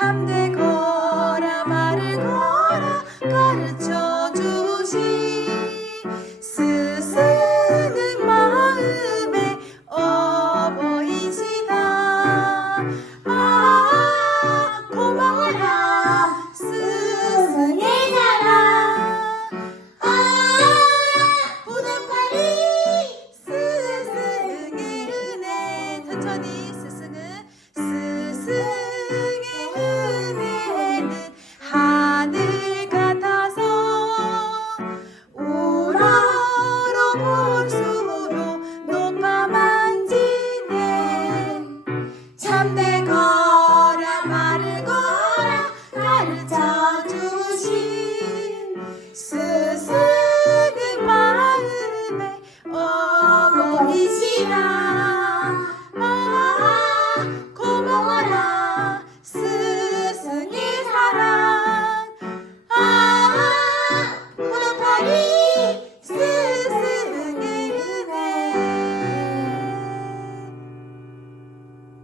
참된 천천히